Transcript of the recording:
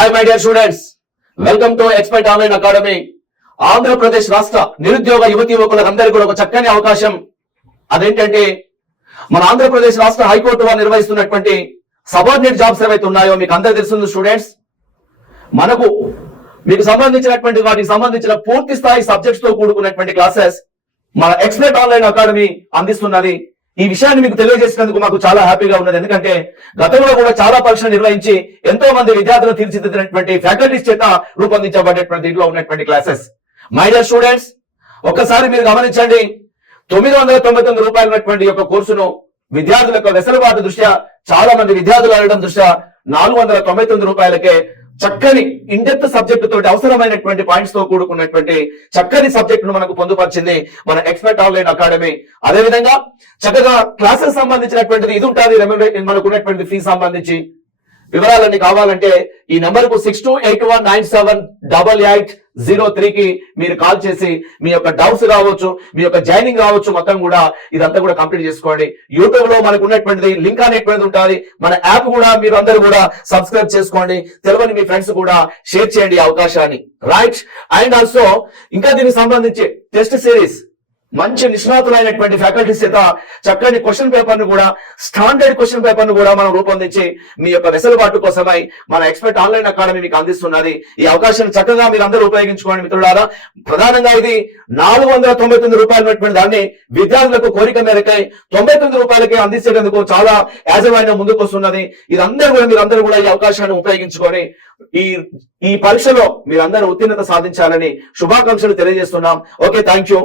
Hi my dear students, welcome to expert online academy. Andhra Pradesh రాష్ట్ర నిరుద్యోగ యువతి యువకులందరికీ కూడా ఒక చక్కని అవకాశం. అదేంటంటే మన ఆంధ్రప్రదేశ్ రాష్ట్ర హైకోర్టు వారు నిర్వహిస్తున్నటువంటి సబార్డినేట్ జాబ్స్ ఏవైతే ఉన్నాయో మీకు అందరూ తెలుస్తుంది స్టూడెంట్స్. మీకు సంబంధించినటువంటి వాటికి సంబంధించిన పూర్తి స్థాయి సబ్జెక్ట్స్ తో కూడుకున్నటువంటి క్లాసెస్ మన ఎక్స్పర్ట్ ఆన్లైన్ అకాడమీ అందిస్తున్నది. ఈ విషయాన్ని మీకు తెలియజేసినందుకు మాకు చాలా హ్యాపీగా ఉన్నది. ఎందుకంటే గతంలో కూడా చాలా పరీక్షలు నిర్వహించి ఎంతో మంది విద్యార్థులు తీర్చిదిద్దినటువంటి ఫ్యాకల్టీస్ చేత రూపొందించబడేటువంటి దీంట్లో ఉన్నటువంటి క్లాసెస్. మై డియర్ స్టూడెంట్స్, ఒక్కసారి మీరు గమనించండి. 999 రూపాయలు ఉన్నటువంటి యొక్క కోర్సును విద్యార్థుల యొక్క వెసులుబాటు దృష్ట్యా, చాలా మంది విద్యార్థులు అడగడం దృష్ట్యా 499 రూపాయలకే చక్కని ఇండెప్త్ సబ్జెక్టు తోటి అవసరమైనటువంటి పాయింట్స్ తో కూడుకున్నటువంటి చక్కని సబ్జెక్ట్ ను మనకు పొందుపరిచింది మన ఎక్స్పర్ట్ ఆన్లైన్ అకాడమీ. అదే విధంగా చక్కగా క్లాసెస్ సంబంధించినటువంటిది ఇది ఉంటుంది. మనకు ఉన్నటువంటి ఫీజు సంబంధించి వివరాలన్నీ కావాలంటే ఈ నెంబర్ కు 6281978803 కి మీరు కాల్ చేసి మీ యొక్క డౌట్స్ కావచ్చు, మీ యొక్క జాయినింగ్ కావచ్చు, మొత్తం కూడా ఇదంతా కూడా కంప్లీట్ చేసుకోండి. యూట్యూబ్ లో మనకు ఉన్నటువంటిది లింక్ అనేటువంటిది ఉంటుంది. మన యాప్ కూడా మీరు అందరూ కూడా సబ్స్క్రైబ్ చేసుకోండి. తెలియని మీ ఫ్రెండ్స్ కూడా షేర్ చేయండి ఈ అవకాశాన్ని. రైట్. అండ్ ఆల్సో ఇంకా దీనికి సంబంధించి టెస్ట్ సిరీస్ మంచి నిష్ణాతులైనటువంటి ఫ్యాకల్టీస్ చేత చక్కని క్వశ్చన్ పేపర్ ను కూడా, స్టాండర్డ్ క్వశ్చన్ పేపర్ ను కూడా మనం రూపొందించి మీ యొక్క వెసులుబాటు కోసమై మన ఎక్స్పర్ట్ ఆన్లైన్ అకాడమీ మీకు అందిస్తున్నది. ఈ అవకాశాన్ని చక్కగా మీరు అందరూ ఉపయోగించుకోండి మిత్రులారా. ప్రధానంగా ఇది 499 రూపాయలు ఉన్నటువంటి దాన్ని విద్యార్థులకు కోరిక మేరకై 99 రూపాయలకి అందించేందుకు చాలా యాజమాన్యం ముందుకు వస్తున్నది. మీరందరూ కూడా ఈ అవకాశాన్ని ఉపయోగించుకొని ఈ పరీక్షలో మీరందరూ ఉత్తీర్ణత సాధించాలని శుభాకాంక్షలు తెలియజేస్తున్నాం. Okay, thank you.